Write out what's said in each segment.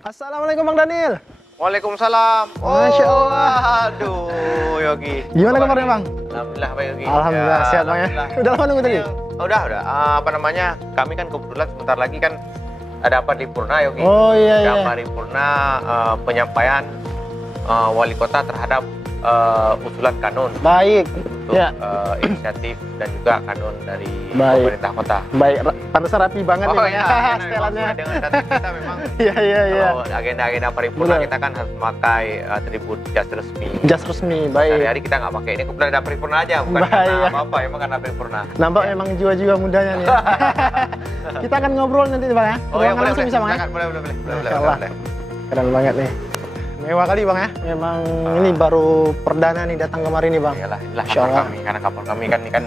Assalamualaikum Bang Daniel. Waalaikumsalam. Masya Allah. Aduh, Yogi. Gimana kabarnya Bang? Alhamdulillah Pak Yogi. Alhamdulillah sehat Bang ya. Udah lama nunggu tadi? Udah. Apa namanya? Kami kan kebetulan sebentar lagi kan ada paripurna Yogi. Oh iya. Ada paripurna penyampaian wali kota terhadap usulan kanun. Baik. Untuk inisiatif dan juga kanun dari pemerintah kota. Baik, pantesan rapi banget nih Bang. Ya, setelannya. dengan data kita memang. Iya. Kalau agenda-agenda paripurna kita kan harus memakai atribut jas resmi. Jas resmi, baik. Sehari-hari kita nggak pakai ini, kebetulan ada paripurna aja, bukan karena apa-apa, emang karena paripurna. Nampak memang jiwa-jiwa mudanya nih. Kita akan ngobrol nanti Bang ya. Oh ya, boleh, bisa Bang ya. Boleh. Keren banget nih. Mewah kali Bang ya. Memang ini baru perdana nih datang kemari nih Bang. Iyalah, kapal kami, karena kapal kami kan ini kan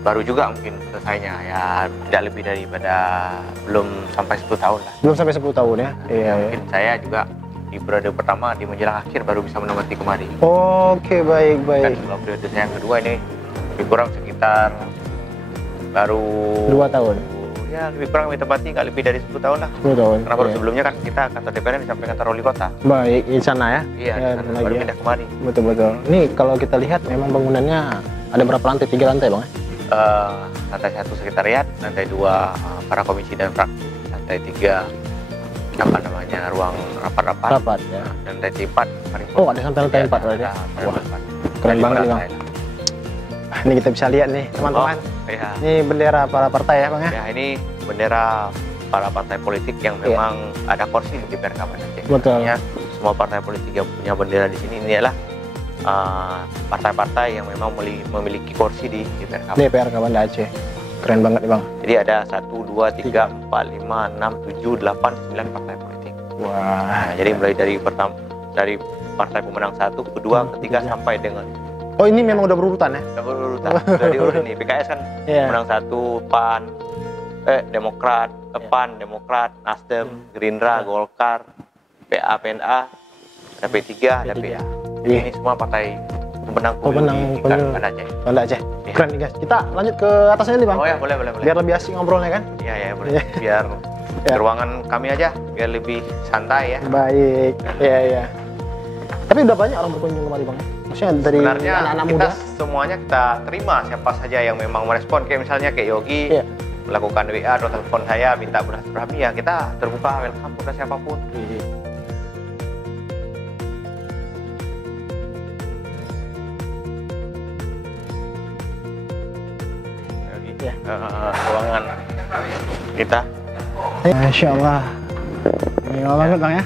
baru juga mungkin selesainya ya, tidak lebih daripada belum sampai 10 tahun lah. Belum sampai 10 tahun ya. Iya. Mungkin saya juga di periode pertama di menjelang akhir baru bisa menempati kemari. Oke, baik. Kan kalau periode saya yang kedua ini lebih kurang sekitar baru 2 tahun. Ya lebih kurang ditempati nggak lebih dari 10 tahun lah. 10 tahun. Karena baru sebelumnya kan kita kantor DPR di samping kantor wali kota. Baik, di sana ya? Iya, baru pindah kemari. Betul. Nih kalau kita lihat memang bangunannya ada berapa lantai? 3 lantai Bang? Lantai 1 sekretariat, lantai 2 para komisi dan fraksi, lantai 3 apa namanya ruang rapat-rapat. Rapat ya. Dan lantai 4 paripurna. Oh, ada sampai lantai 4 berarti. Wah, keren banget nih Bang. Ini kita bisa lihat nih teman-teman. Iya. Ini bendera para partai ya Bang ya? Ya, ini bendera para partai politik yang memang ada kursi di DPR Kabupaten Aceh. Betul. Ya, semua partai politik yang punya bendera di sini ini adalah partai-partai yang memang memiliki kursi di DPR Kabupaten Aceh. Keren banget nih Bang. Jadi ada 1, 2, 3, 4, 5, 6, 7, 8, 9 partai politik. Wah. Nah, jadi mulai dari partai pemenang 1, kedua, ketiga sampai dengan. Oh, ini memang udah berurutan ya? Udah berurutan. Udah diurut ini. PKS kan pemenang 1, PAN, Demokrat, PAN, Demokrat, Nasdem, Gerindra, Golkar, PA, PNA, ada P3, ada PA. Ini semua partai pemenang pemilu di Banda Aceh. Banda Aceh. Keren nih guys. Kita lanjut ke atasnya nih Bang. Oh ya, boleh. Biar lebih asik ngobrolnya kan? Iya, boleh. Biar ruangan kami aja, biar lebih santai ya. Baik. Iya. Tapi udah banyak orang berkunjung kemari Bang. Maksudnya dari anak-anak muda. Semuanya kita terima siapa saja yang memang merespon, kayak misalnya kayak Yogi melakukan WA atau telepon saya minta bersilaturahmi, ya kita terbuka welcome kepada siapapun. Ruangan kita. Masya Allah. Mewah banget Bang ya.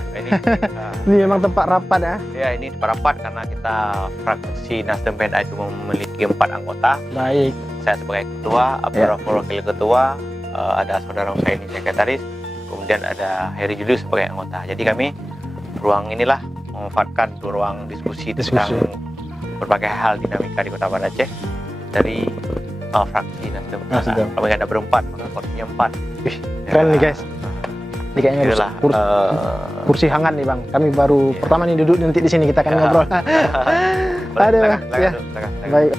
Ini memang tempat rapat ya. Ya, ini tempat rapat karena kita fraksi Nasdem PNA itu memiliki 4 anggota. Baik. Saya sebagai ketua, Abdurrahman wakil ketua, ada saudara saya ini sekretaris, kemudian ada Heri Julius sebagai anggota. Jadi kami ruang inilah memanfaatkan ruang diskusi tentang berbagai hal dinamika di Kota Banda Aceh dari fraksi Nasdem. Kami ada berempat, maka kursinya 4. Keren nih guys. Ini kayaknya kursi hangat nih Bang. Kami baru pertama nih duduk nanti di sini kita akan ngobrol. Ada Bang. Ya. Baik.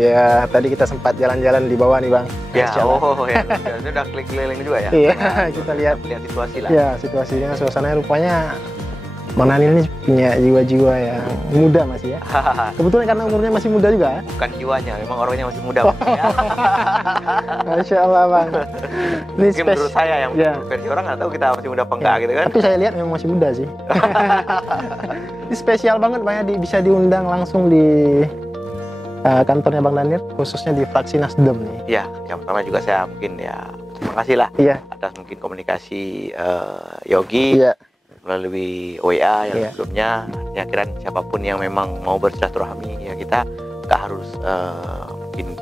Iya, tadi kita sempat jalan-jalan di bawah nih Bang. Ya, sudah klik keliling juga ya. Iya, kita lihat situasi lah. Ya, situasinya, suasananya rupanya Bang Daniel ini punya jiwa-jiwa yang muda masih ya. Kebetulan karena umurnya masih muda juga ya. Bukan jiwanya, memang orangnya masih muda. Masya Allah Bang. Ini mungkin menurut saya yang versi orang nggak tahu kita masih muda apa enggak gitu kan. Tapi saya lihat memang masih muda sih. Ini spesial banget Bang ya, bisa diundang langsung di kantornya Bang Daniel, khususnya di fraksi Nasdem nih. Iya, yang pertama juga saya mungkin terima kasih lah atas mungkin komunikasi Yogi melalui WA yang sebelumnya. Ya, kira siapapun yang memang mau bersilaturahmi ya kita nggak harus mungkin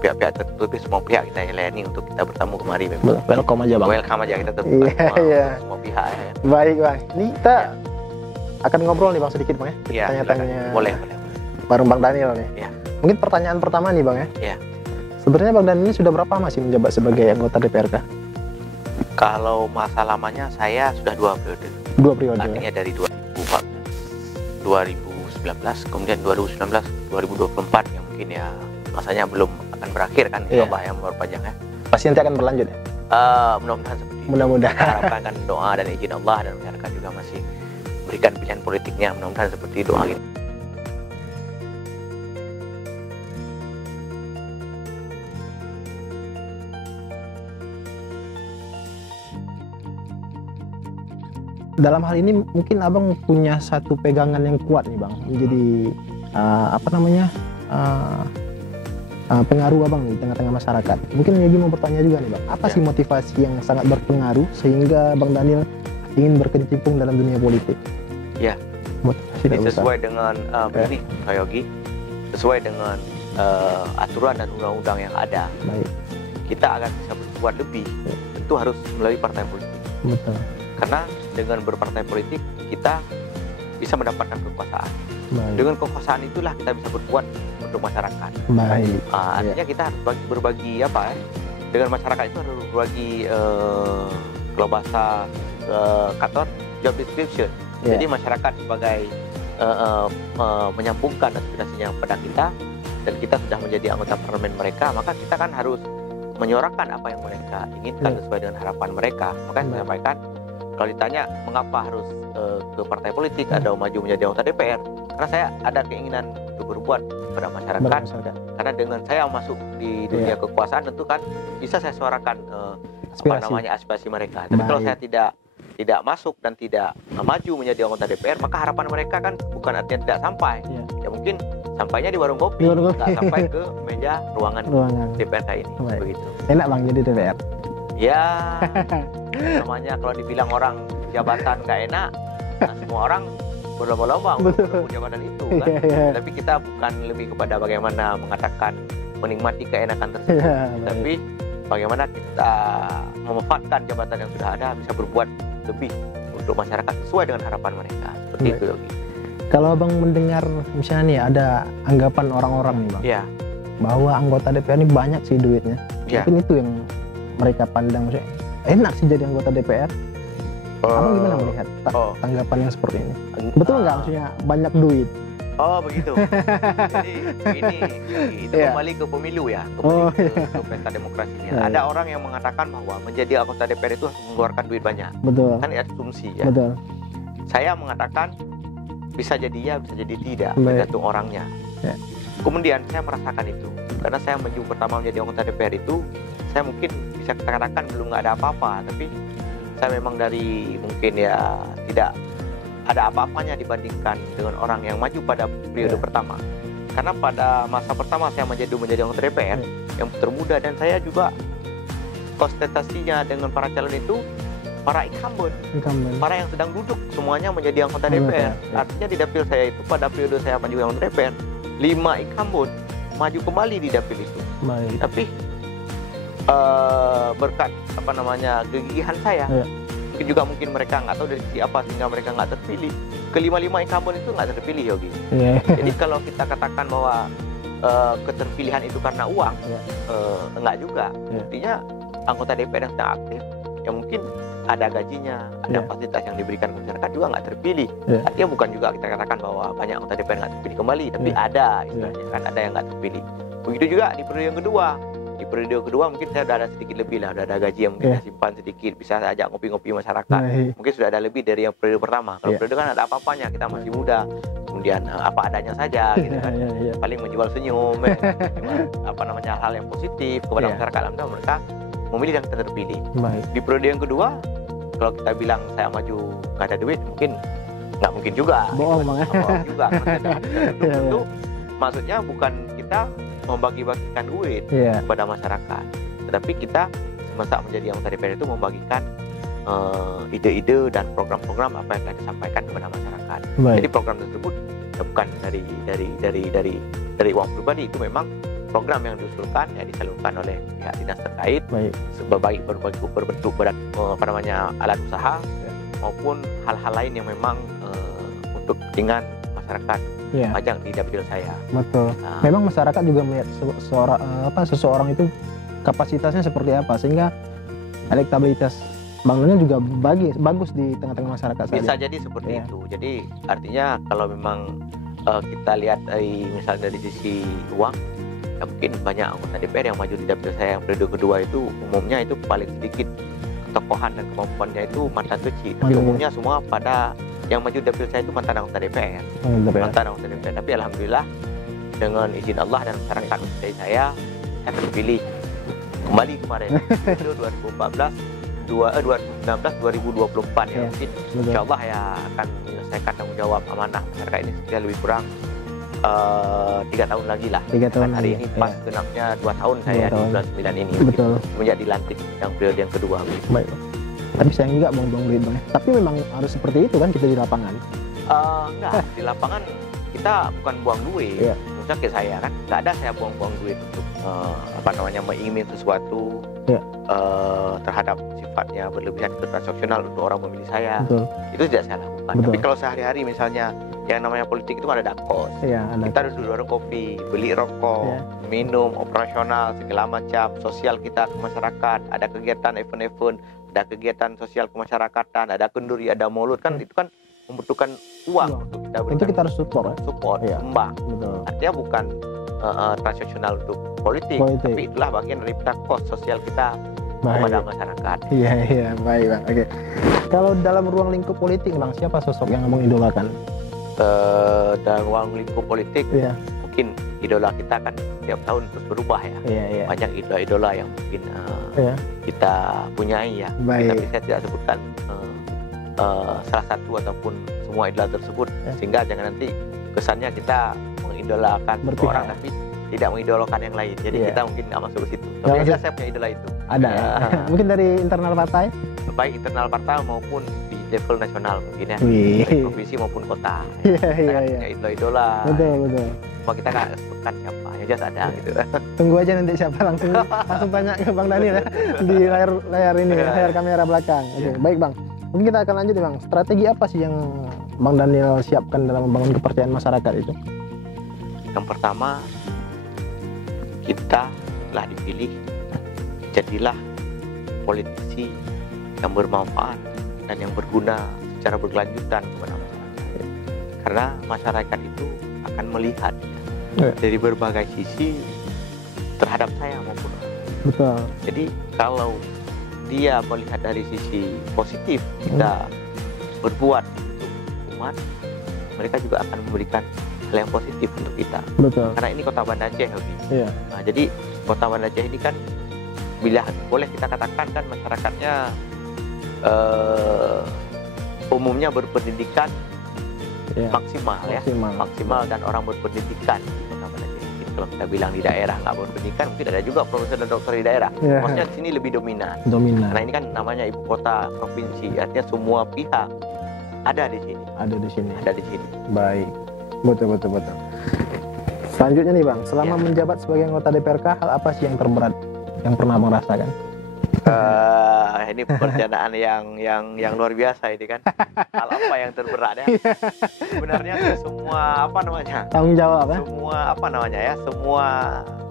pihak-pihak tertentu, tapi semua pihak kita layani untuk kita bertemu kemari. Welcome aja Bang. Welcome aja, kita terbuka semua pihak ya. Baik Bang, ini kita akan ngobrol nih Bang sedikit Bang ya. Tanya-tanya. Boleh. Bareng Bang Daniel nih. Mungkin pertanyaan pertama nih Bang ya. Sebenarnya Bang Daniel ini sudah berapa lama sih menjabat sebagai anggota DPRK? Kalau masa lamanya saya sudah 2 periode. 2 periode. Artinya dari 2014, 2019, kemudian 2019, 2024 yang mungkin ya masanya belum akan berakhir kan, Iya. wabah yang berpanjang ya. Pasti nanti akan berlanjut ya. Mudah-mudahan seperti itu. Mudah-mudahan. Kita harapkan kan doa dan izin Allah, dan masyarakat juga masih berikan pilihan politiknya, mudah-mudahan seperti doa kita. Dalam hal ini mungkin abang punya satu pegangan yang kuat nih bang, menjadi pengaruh abang di tengah-tengah masyarakat. Mungkin Yogi mau bertanya juga nih bang, apa sih motivasi yang sangat berpengaruh sehingga Bang Daniel ingin berkecimpung dalam dunia politik? Ya. Motivasi Jadi yang besar. sesuai dengan begini Pak Yogi, sesuai dengan aturan dan undang-undang yang ada, Baik, kita akan bisa berbuat lebih, tentu harus melalui partai politik. betul. Karena dengan berpartai politik kita bisa mendapatkan kekuasaan. Baik, Dengan kekuasaan itulah kita bisa berbuat untuk masyarakat. baik. Artinya kita harus berbagi apa ya? Dengan masyarakat itu harus berbagi kalau bahasa kantor job description. Ya. Jadi masyarakat sebagai menyambungkan aspirasinya pada kita, dan kita sudah menjadi anggota parlemen mereka, maka kita kan harus menyuarakan apa yang mereka inginkan sesuai dengan harapan mereka. Maka saya sampaikan, kalau ditanya mengapa harus ke partai politik atau maju menjadi anggota DPR, karena saya ada keinginan untuk berbuat pada masyarakat. Karena dengan saya masuk di dunia kekuasaan, tentu kan bisa saya suarakan aspirasi mereka. Tapi kalau saya tidak masuk dan tidak maju menjadi anggota DPR, maka harapan mereka kan bukan artinya tidak sampai. Ya mungkin sampainya di warung kopi, nggak sampai ke meja ruangan DPR kayak ini. Baik. Begitu. Enak bang jadi DPR. Ya, namanya kalau dibilang orang jabatan nggak enak, nah semua orang berlomba-lomba untuk merebut jabatan itu kan. Tapi kita bukan lebih kepada bagaimana mengatakan menikmati keenakan tersebut, tapi bagaimana kita memanfaatkan jabatan yang sudah ada, bisa berbuat lebih untuk masyarakat sesuai dengan harapan mereka. Seperti itu, Yogi. Kalau abang mendengar misalnya nih ada anggapan orang-orang nih bang, Ya, bahwa anggota DPR ini banyak sih duitnya, ya. mungkin itu yang mereka pandang maksudnya enak sih jadi anggota DPR. Abang gimana melihat tanggapan yang seperti ini? Betul nggak maksudnya banyak duit? Oh begitu. Jadi ini itu kembali ke pemilu ya, ke pesta demokrasinya. Ada orang yang mengatakan bahwa menjadi anggota DPR itu harus mengeluarkan duit banyak. Betul. Kan asumsi ya. Betul. Saya mengatakan bisa jadi ya, bisa jadi tidak, Baik. tergantung orangnya. Ya. Kemudian saya merasakan itu, karena saya maju pertama menjadi anggota DPR itu, saya mungkin bisa katakan belum nggak ada apa-apa, tapi saya memang dari mungkin ya tidak ada apa-apanya dibandingkan dengan orang yang maju pada periode pertama. Karena pada masa pertama saya menjadi anggota DPR yang termuda, dan saya juga konsentrasinya dengan para calon itu para incumbent, para yang sedang duduk semuanya menjadi anggota DPR. Artinya di dapil saya itu pada periode saya maju anggota DPR, 5 incumbent maju kembali di dapil itu. Baik. Tapi berkat kegigihan saya, mungkin mereka nggak tahu dari sisi apa sehingga mereka nggak terpilih. Kelima-lima incumbent itu nggak terpilih, Yogi. Jadi kalau kita katakan bahwa keterpilihan itu karena uang, enggak juga. Artinya anggota DPR yang sedang aktif, ya mungkin ada gajinya, ada fasilitas yang diberikan ke masyarakat juga nggak terpilih. Artinya bukan juga kita katakan bahwa banyak anggota DPR nggak terpilih kembali, tapi ada istilahnya kan, ada yang nggak terpilih. Begitu juga di periode yang kedua. Di periode kedua mungkin saya udah ada sedikit lebih lah, udah ada gaji yang mungkin saya simpan sedikit, bisa saya ajak ngopi-ngopi masyarakat. Mungkin sudah ada lebih dari yang periode pertama. Kalau periode kan ada apa-apanya, kita masih muda, kemudian apa adanya saja, gitu kan. Paling menjual senyum, hal yang positif kepada masyarakat. Alhamdulillah mereka memilih dan terpilih. Di periode yang kedua, kalau kita bilang saya maju gak ada duit, mungkin nggak mungkin juga. Bohong bang. Bohong juga. Itu maksudnya bukan kita membagi-bagikan duit kepada masyarakat, tetapi kita semasa menjadi anggota DPR itu membagikan ide-ide dan program-program apa yang akan disampaikan kepada masyarakat. Jadi program tersebut bukan dari uang pribadi, itu memang program yang diusulkan disalurkan oleh pihak dinas terkait, berbentuk alat usaha maupun hal-hal lain yang memang untuk kepentingan masyarakat pajang di dapil saya. Betul. Memang masyarakat juga melihat seseorang itu kapasitasnya seperti apa, sehingga elektabilitas Bang Daniel juga bagus di tengah-tengah masyarakat Bisa saja. jadi seperti Iya. itu. Jadi artinya kalau memang kita lihat misalnya dari sisi uang, ya mungkin banyak anggota DPR yang maju di dapil saya yang periode kedua itu umumnya itu paling sedikit ketokohan dan kemampuannya itu mantan kecil. Tapi Mantan. umumnya semua pada yang maju di dapil saya itu mantan anggota DPR. Mantan anggota DPR. Tapi alhamdulillah dengan izin Allah dan masyarakat mencintai saya terpilih kembali kemarin itu 2019 2024 ya Iya, mungkin Betul. insya Allah ya akan menyelesaikan tanggung jawab amanah masyarakat ini sekitar lebih kurang 3 tahun lagi lah. 3 tahun Kan hari lagi, ini iya. pas genapnya 2 tahun saya 2 di tahun. bulan 9 ini Betul. semenjak dilantik yang periode yang kedua. Baik. Tapi sayang juga buang-buang duit Bang. Tapi memang harus seperti itu kan kita di lapangan. Enggak, di lapangan kita bukan buang duit. Iya. Maksudnya kayak saya kan, nggak ada saya buang-buang duit untuk mengiming sesuatu Iya. terhadap sifatnya berlebihan itu transaksional untuk orang memilih saya. Betul. Itu tidak saya lakukan. Betul. Tapi kalau sehari-hari misalnya yang namanya politik itu kan ada kos. Iya, ada. Kita harus duduk warung kopi, beli rokok, Iya. minum, operasional, segala macam, sosial kita ke masyarakat, ada kegiatan event-event, ada kegiatan sosial kemasyarakatan, ada kenduri, ada maulud kan itu kan membutuhkan uang Uang. untuk kita Tentu berikan kita harus support ya. support, Iya. sumbang. Betul. Artinya bukan transaksional untuk politik, Politik. tapi itulah bagian dari kita kos sosial kita Baik. kepada masyarakat. Iya, iya, baik Bang. Oke. Kalau dalam ruang lingkup politik Bang, siapa sosok yang mengidolakan? Dalam ruang lingkup politik Iya, mungkin idola kita kan tiap tahun terus berubah ya. iya, iya. Banyak idola-idola yang mungkin Iya. kita punyai ya. Baik. Tapi saya tidak sebutkan salah satu ataupun semua idola tersebut Ya. sehingga jangan nanti kesannya kita mengidolakan satu Berpihak. orang tapi tidak mengidolakan yang lain. Jadi Iya. kita mungkin nggak masuk ke situ. Nggak Tapi masuk. jelas saya punya idola itu. Ada. Ya. Mungkin dari internal partai? Baik internal partai maupun di level nasional mungkin ya. Wih. Baik provinsi maupun kota. Iya, Kita iya, kan iya. punya idola-idola. Betul, betul. Cuma kita nggak sebutkan siapa. Ya jelas ada gitu. Tunggu aja nanti siapa langsung tanya ke Bang Daniel ya di layar ini, Iya. layar kamera belakang. Oke, Iya. baik Bang. Mungkin kita akan lanjut nih Bang. Strategi apa sih yang Bang Daniel siapkan dalam membangun kepercayaan masyarakat itu? Yang pertama, kita telah dipilih, jadilah politisi yang bermanfaat dan yang berguna secara berkelanjutan kepada masyarakat. Karena masyarakat itu akan melihat Ya. dari berbagai sisi terhadap saya maupun orang. Betul. Jadi kalau dia melihat dari sisi positif kita berbuat untuk umat, mereka juga akan memberikan hal yang positif untuk kita. Betul. Karena ini kota Banda Aceh, Yogi. Iya. Nah, jadi kota Banda Aceh ini kan bila boleh kita katakan kan masyarakatnya umumnya berpendidikan Iya. maksimal ya, Maksimal. maksimal dan orang berpendidikan di kota Banda Aceh. Mungkin kalau kita bilang di daerah nggak berpendidikan, mungkin ada juga profesor dan dokter di daerah. Iya. Maksudnya di sini lebih dominan. Dominan. Karena ini kan namanya ibu kota provinsi, artinya semua pihak ada di sini, Ada di sini. ada di sini. Baik. Betul, betul, betul. Selanjutnya nih Bang, selama Ya. menjabat sebagai anggota DPRK, hal apa sih yang terberat yang pernah Bang rasakan? Ini perencanaan yang luar biasa ini kan. Hal apa yang terberat ya? Sebenarnya tuh semua apa namanya? Tanggung jawab ya? Semua apa namanya ya? Semua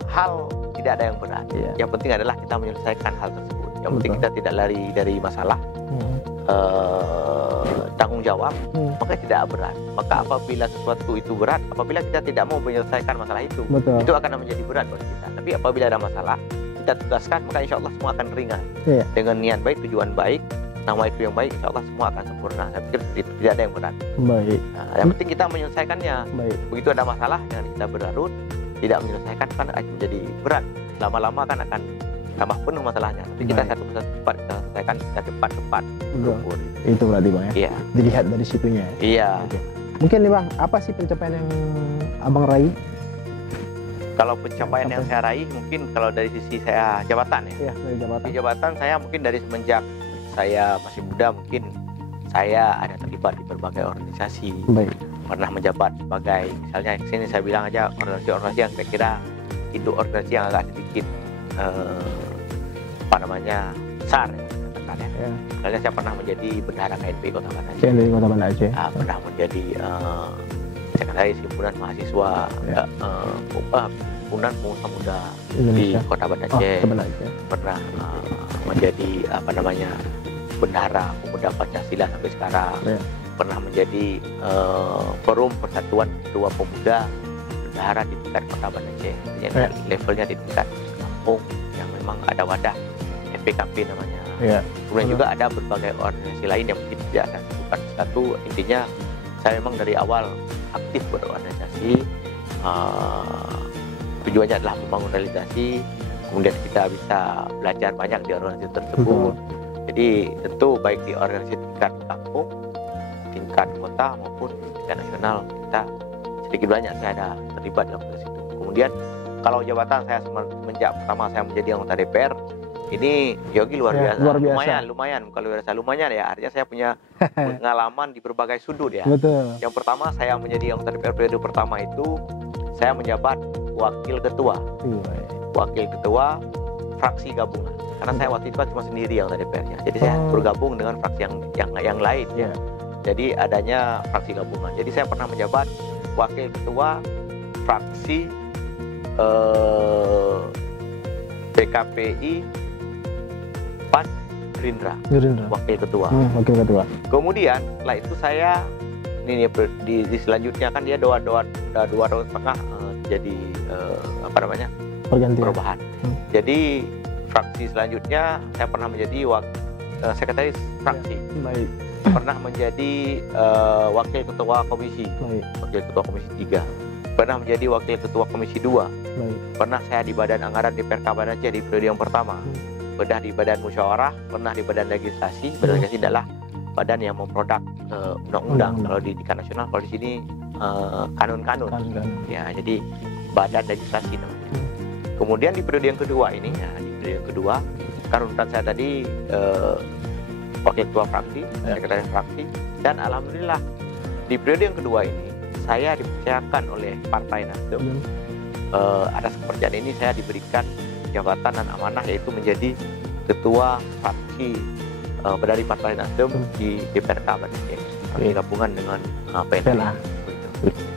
hal tidak ada yang berat. Iya. Yang penting adalah kita menyelesaikan hal tersebut. Yang penting Betul. kita tidak lari dari masalah, tanggung jawab, maka tidak berat. Maka apabila sesuatu itu berat, apabila kita tidak mau menyelesaikan masalah itu Betul. akan menjadi berat buat kita. Tapi apabila ada masalah, kita tugaskan, maka insya Allah semua akan ringan. Iya. Dengan niat baik, tujuan baik, nama itu yang baik, insya Allah semua akan sempurna. Saya pikir seperti itu, tidak ada yang berat. Baik, Nah, yang penting kita menyelesaikannya. baik. Begitu ada masalah, jangan kita berlarut, tidak menyelesaikan kan akan menjadi berat. Lama-lama kan akan tambah penuh masalahnya. Tapi kita Baik. satu persatu cepat kita selesaikan, kita cepat-cepat Betul. berukur. Itu berarti Bang ya? Iya, Dilihat dari situnya ya? iya. Oke. Mungkin nih Bang, apa sih pencapaian yang Abang raih? Kalau pencapaian yang saya raih, mungkin kalau dari sisi saya jabatan ya. Iya, dari jabatan. Di jabatan saya mungkin dari semenjak saya masih muda, mungkin saya ada terlibat di berbagai organisasi, Baik. pernah menjabat sebagai, misalnya sini saya bilang aja organisasi-organisasi yang saya kira itu organisasi yang agak sedikit apa namanya besar ya, katakan ya. Ya. Misalnya saya pernah menjadi bendahara KNP Kota Banda Aceh, Saya dari Kota Banda Aceh. pernah menjadi sekretaris himpunan mahasiswa, Ya. himpunan pengusaha muda di Indonesia. Kota Banda Oh, Aceh, Kota Banda Aceh. pernah menjadi apa namanya bendahara pemuda Pancasila sampai sekarang, Ya. pernah menjadi forum persatuan ketua pemuda bendahara di tingkat kota Banda Aceh, Ya. levelnya di tingkat kampung yang memang ada wadah FPKP namanya. Ya. Kemudian juga ada berbagai organisasi lain yang mungkin tidak saya sebutkan satu. Intinya saya memang dari awal aktif berorganisasi. Tujuannya adalah membangun realisasi, kemudian kita bisa belajar banyak di organisasi tersebut. Jadi tentu baik di organisasi tingkat kampung, tingkat kota maupun tingkat nasional, kita sedikit banyak saya ada terlibat dalam proses itu. Kemudian kalau jabatan saya semenjak pertama saya menjadi anggota DPR, ini Yogi luar Ya, biasa. luar biasa. Lumayan, bukan luar biasa, lumayan ya. Artinya saya punya pengalaman di berbagai sudut ya. Betul. Yang pertama saya menjadi anggota DPR periode pertama itu saya menjabat wakil ketua fraksi gabungan. Karena saya waktu itu kan cuma sendiri anggota DPR-nya. Jadi saya bergabung dengan fraksi yang lain. Ya. Jadi adanya fraksi gabungan. Jadi saya pernah menjabat wakil ketua fraksi PKPI PAN Gerindra, wakil ketua. Wakil ketua. Kemudian setelah itu saya ini di selanjutnya kan dia dua tahun setengah jadi Pergantian. perubahan. Jadi fraksi selanjutnya saya pernah menjadi sekretaris fraksi. Baik. Pernah menjadi wakil ketua komisi. Baik. Wakil ketua komisi 3. Pernah menjadi wakil ketua komisi 2. Baik. Pernah saya di Badan Anggaran DPR Banda Aceh di periode yang pertama. Pernah di Badan Musyawarah, pernah di Badan Legislasi. Badan Legislasi adalah badan yang memproduk undang-undang. Kalau di tingkat nasional, kalau di sini kanun-kanun. Ya, jadi Badan Legislasi namanya. Kemudian di periode yang kedua ini, ya, di periode yang kedua, kan urutan saya tadi wakil ketua fraksi, sekretaris fraksi, dan alhamdulillah di periode yang kedua ini saya dipercayakan oleh Partai Nasdem. Atas kepercayaan ini saya diberikan jabatan dan amanah yaitu menjadi ketua fraksi dari Partai Nasdem di DPRK Banda Aceh, fraksi gabungan dengan PNA.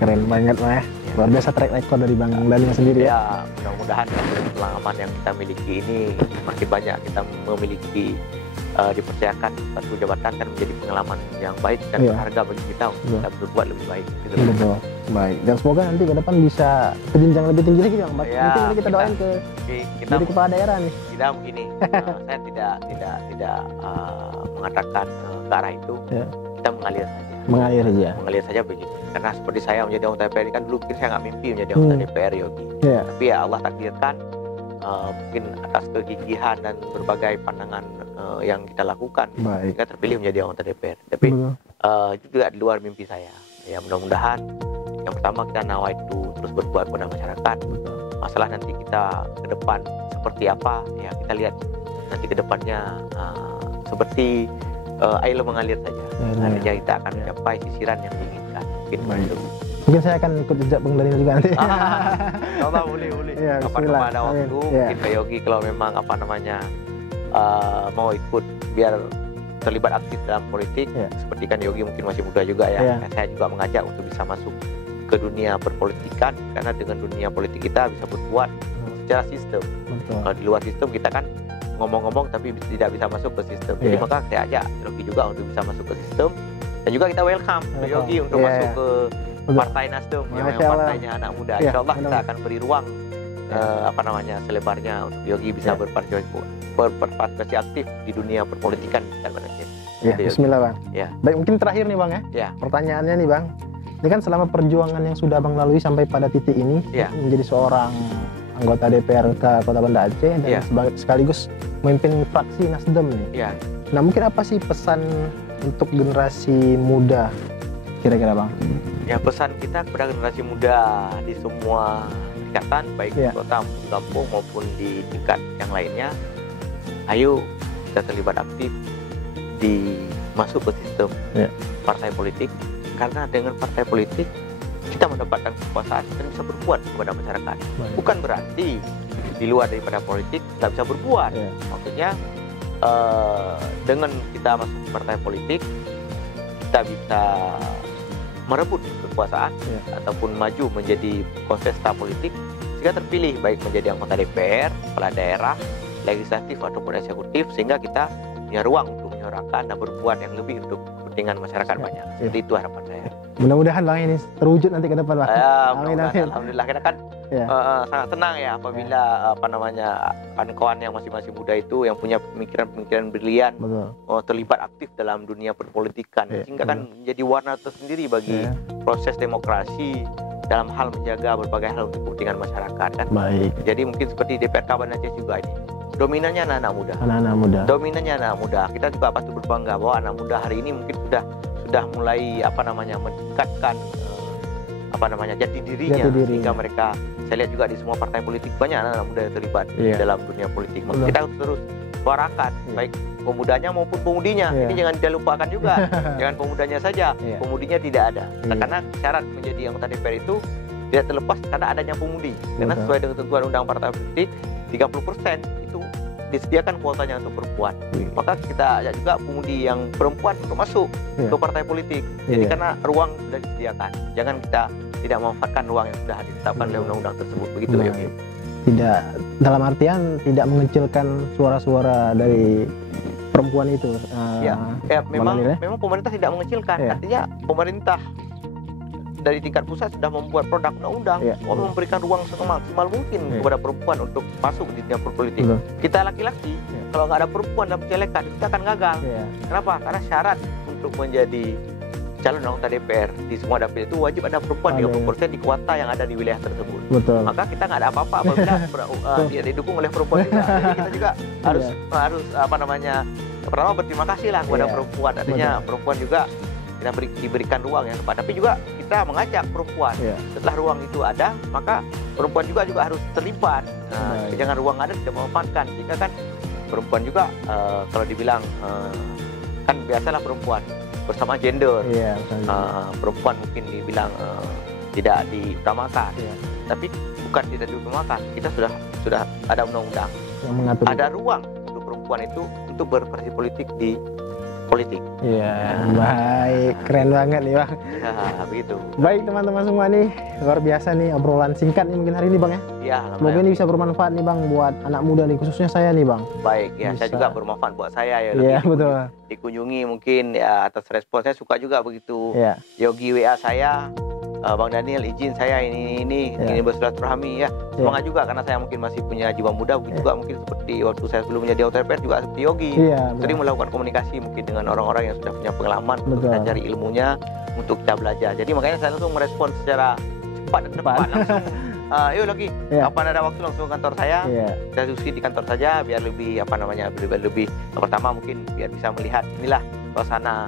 Keren banget Pak ya. Luar biasa track record dari Bang Daniel sendiri ya. Ya, mudah-mudahan dengan pengalaman yang kita miliki ini makin banyak kita memiliki dipercayakan satu jabatan kan menjadi pengalaman yang baik dan berharga bagi kita untuk kita berbuat lebih baik. Gitu. Betul. Baik. Dan semoga nanti ke depan bisa ke jenjang lebih tinggi lagi Bang. Ya, Mungkin nanti kita doain ke jadi kepala daerah nih. Tidak begini. Saya tidak mengatakan ke arah itu. Ya. Kita mengalir saja. Mengalir saja begitu. Karena seperti saya menjadi anggota DPR ini kan dulu mungkin saya nggak mimpi menjadi anggota DPR Yogi. Ya. Tapi ya Allah takdirkan mungkin atas kegigihan dan berbagai pandangan yang kita lakukan, kita terpilih menjadi anggota DPR. Tapi itu juga di luar mimpi saya. Ya mudah-mudahan yang pertama kita nawa itu terus berbuat pada masyarakat. Masalah nanti kita ke depan seperti apa, ya kita lihat nanti ke depannya seperti air mengalir saja. Artinya kita akan mencapai sisiran yang diinginkan. Mungkin saya akan ikut jejak Bang Daniel juga nanti. Allah boleh. Ya, kapan-kapan ada waktu, mungkin Pak Yogi kalau memang mau ikut biar terlibat aktif dalam politik, seperti kan Yogi mungkin masih muda juga ya. Saya juga mengajak untuk bisa masuk ke dunia perpolitikan, karena dengan dunia politik kita bisa berbuat secara sistem. Kalau di luar sistem kita kan ngomong-ngomong tapi tidak bisa masuk ke sistem. Jadi maka saya ajak Yogi juga untuk bisa masuk ke sistem, dan juga kita welcome Yogi untuk masuk ke Partai Nasdem yang memang partainya anak muda. Insya Allah kita akan beri ruang selebarnya untuk Yogi bisa berpartisipasi aktif di dunia perpolitikan di Banda Aceh. Ya, bismillah Bang. Ya. Baik, mungkin terakhir nih Bang ya. Pertanyaannya nih Bang. Ini kan selama perjuangan yang sudah Bang lalui sampai pada titik ini, menjadi seorang anggota DPRK Kota Banda Aceh dan sekaligus memimpin fraksi Nasdem nih. Nah, mungkin apa sih pesan untuk generasi muda kira-kira Bang? Ya, pesan kita kepada generasi muda di semua tingkatan, baik di kota, kampung maupun di tingkat yang lainnya, ayo kita terlibat aktif masuk ke sistem partai politik, karena dengan partai politik kita mendapatkan kekuasaan dan bisa berbuat kepada masyarakat. Bukan berarti di luar daripada politik nggak bisa berbuat. Maksudnya dengan kita masuk ke partai politik, kita bisa merebut kekuasaan ataupun maju menjadi kontestan politik sehingga terpilih baik menjadi anggota DPR, kepala daerah, legislatif ataupun eksekutif, sehingga kita punya ruang untuk menyuarakan menyuarakan dan berbuat yang lebih untuk kepentingan masyarakat banyak. Seperti itu harapan saya. Mudah-mudahan Bang ini terwujud nanti ke depan Bang. Amin. Alhamdulillah, kita kan sangat senang ya apabila kawan-kawan yang masih muda itu yang punya pemikiran-pemikiran brilian terlibat aktif dalam dunia perpolitikan, sehingga kan menjadi warna tersendiri bagi proses demokrasi dalam hal menjaga berbagai hal untuk kepentingan masyarakat kan. Baik. Jadi mungkin seperti DPRK Banda Aceh juga ini. Dominannya anak-anak muda. Dominannya anak muda. Kita juga patut berbangga bahwa anak muda hari ini mungkin sudah mulai meningkatkan jati dirinya, sehingga mereka, saya lihat juga di semua partai politik banyak anak-anak muda yang terlibat dalam dunia politik. Kita harus terus suarakan baik pemudanya maupun pemudinya. Ini jangan dilupakan juga. Jangan pemudanya saja, pemudinya tidak ada. Karena syarat menjadi anggota DPR itu tidak terlepas karena adanya pemudi. Karena sesuai dengan ketentuan undang partai politik 30% itu disediakan kuotanya untuk perempuan. Maka kita ajak juga pemudi yang perempuan untuk masuk ke partai politik. Jadi karena ruang sudah disediakan. Jangan kita tidak memanfaatkan ruang yang sudah ditetapkan oleh undang-undang tersebut. Begitu ya. Tidak, dalam artian tidak mengecilkan suara-suara dari perempuan itu. Memang pemerintah tidak mengecilkan. Artinya pemerintah dari tingkat pusat sudah membuat produk undang-undang memberikan ruang semaksimal mungkin kepada perempuan untuk masuk di dunia politik. Kita laki-laki kalau nggak ada perempuan dalam pencalekan kita akan gagal. Kenapa? Karena syarat untuk menjadi calon anggota DPR di semua dapil itu wajib ada perempuan 30% di kuota yang ada di wilayah tersebut. Maka kita nggak ada apa-apa apabila dia didukung oleh perempuan juga. Jadi kita juga harus pertama berterima kasih lah kepada perempuan. Artinya perempuan juga kita diberikan ruang yang tepat. Tapi juga kita mengajak perempuan setelah ruang itu ada, maka perempuan juga harus terlibat. Jangan ruang ada tidak memanfaatkan. Sehingga kan perempuan juga kalau dibilang kan biasalah perempuan bersama gender, perempuan mungkin dibilang tidak diutamakan, tapi bukan tidak diutamakan. Kita sudah ada undang-undang yang mengatur, ada ruang untuk perempuan itu untuk berpartisipasi politik di politik. Baik, keren banget nih Bang. Begitu. Baik teman-teman semua nih, luar biasa nih obrolan singkat nih mungkin hari ini Bang ya. Semoga ini bisa bermanfaat nih Bang buat anak muda nih, khususnya saya nih Bang. Baik ya, saya juga bermanfaat buat saya ya. Betul. Dikunjungi mungkin ya atas respon, saya suka juga begitu. Yogi WA saya, Bang Daniel izin saya ini bersilaturahmi ya. Semangat juga karena saya mungkin masih punya jiwa muda, juga mungkin seperti waktu saya sebelum menjadi anggota DPR juga seperti Yogi. Sering melakukan komunikasi mungkin dengan orang-orang yang sudah punya pengalaman untuk kita cari ilmunya, untuk kita belajar. Jadi makanya saya langsung merespon secara cepat dan tepat langsung. Yuk lagi, kapan ada waktu langsung ke kantor saya. Kita diskusi di kantor saja biar lebih lebih pertama mungkin biar bisa melihat inilah suasana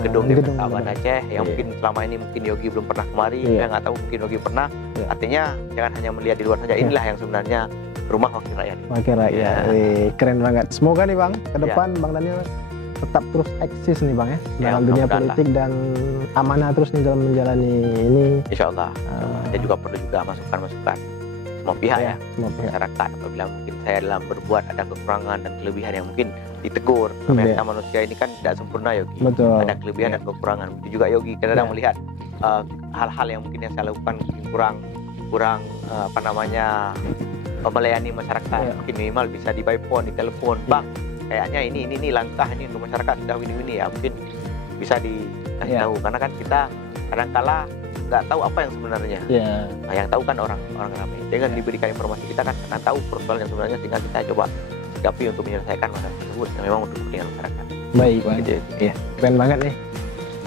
gedung DPRK Banda Aceh yang mungkin selama ini mungkin Yogi belum pernah kemari, saya nggak tahu mungkin Yogi pernah. Artinya jangan hanya melihat di luar saja, inilah yang sebenarnya rumah wakil rakyat. Wakil rakyat, keren banget. Semoga nih Bang, ke depan Bang Daniel tetap terus eksis nih Bang ya dalam dunia politik dan amanah terus nih dalam menjalani ini. Insya Allah. Saya juga perlu masukan semua pihak ya, masyarakat. Apabila mungkin saya dalam berbuat ada kekurangan dan kelebihan yang mungkin ditegur. Karena manusia ini kan tidak sempurna Yogi. Ada kelebihan dan kekurangan. Itu juga Yogi kadang melihat hal-hal yang mungkin yang saya lakukan mungkin kurang melayani masyarakat. Mungkin minimal bisa di by phone, di telepon, Bang. Kayaknya ini langkah ini untuk masyarakat sudah ini ya, mungkin bisa dikasih tahu. Karena kan kita kadang-kala nggak tahu apa yang sebenarnya. Nah, yang tahu kan orang ramai. Dengan diberikan informasi kita kan akan tahu persoalan yang sebenarnya, sehingga kita coba sikapi untuk menyelesaikan masalah tersebut yang memang untuk kepentingan masyarakat. Baik Bang. Keren banget nih.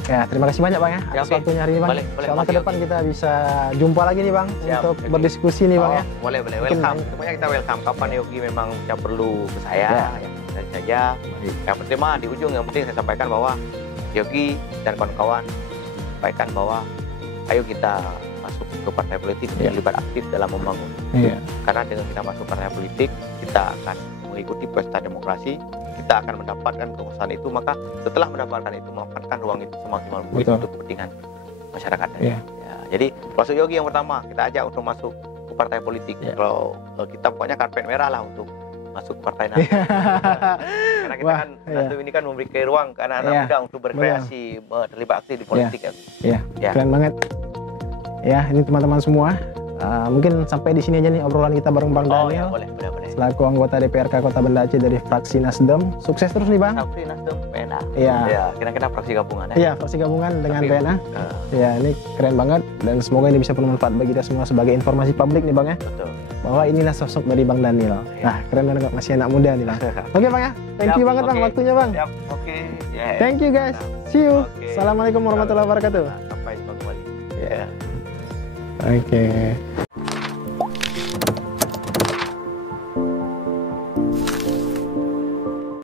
Ya, terima kasih banyak Bang ya atas waktunya hari ini Bang. Insyaallah ke depan kita bisa jumpa lagi nih Bang untuk berdiskusi nih Bang ya. Boleh. Welcome. Semuanya kita welcome. Kapan Yogi memang tidak perlu ke saya, dan saja. Yang penting di ujung yang penting saya sampaikan bahwa Yogi dan kawan-kawan sampaikan bahwa ayo kita masuk ke partai politik, terlibat aktif dalam membangun. Karena dengan kita masuk partai politik, kita akan mengikuti pesta demokrasi, kita akan mendapatkan kekuasaan itu, maka setelah mendapatkan itu, memanfaatkan ruang itu semaksimal mungkin untuk kepentingan masyarakat. Jadi masuk Yogi yang pertama, kita ajak untuk masuk ke partai politik. Kalau kita pokoknya karpet merah lah untuk masuk partai nanti. Karena kita kan Nasdem ini kan memberikan ruang ke anak-anak muda untuk berkreasi, terlibat aktif di politik. Keren banget. Ya, ini teman-teman semua, Mungkin sampai di sini aja nih obrolan kita bareng Bang Daniel. Boleh. Selaku anggota DPRK Kota Banda Aceh dari fraksi Nasdem. Sukses terus nih Bang. Fraksi Nasdem PNA. Iya. Ya, kira-kira fraksi gabungan ya. Iya, fraksi gabungan dengan PNA. Ya, ini keren banget dan semoga ini bisa bermanfaat bagi kita semua sebagai informasi publik nih Bang ya. Betul. Bahwa inilah sosok dari Bang Daniel. Nah, keren banget masih anak muda nih Bang. Oke Bang ya. Thank you banget Bang waktunya Bang. Siap. Oke. Thank you guys. See you. Assalamualaikum warahmatullahi wabarakatuh. Sampai jumpa kembali. Oke.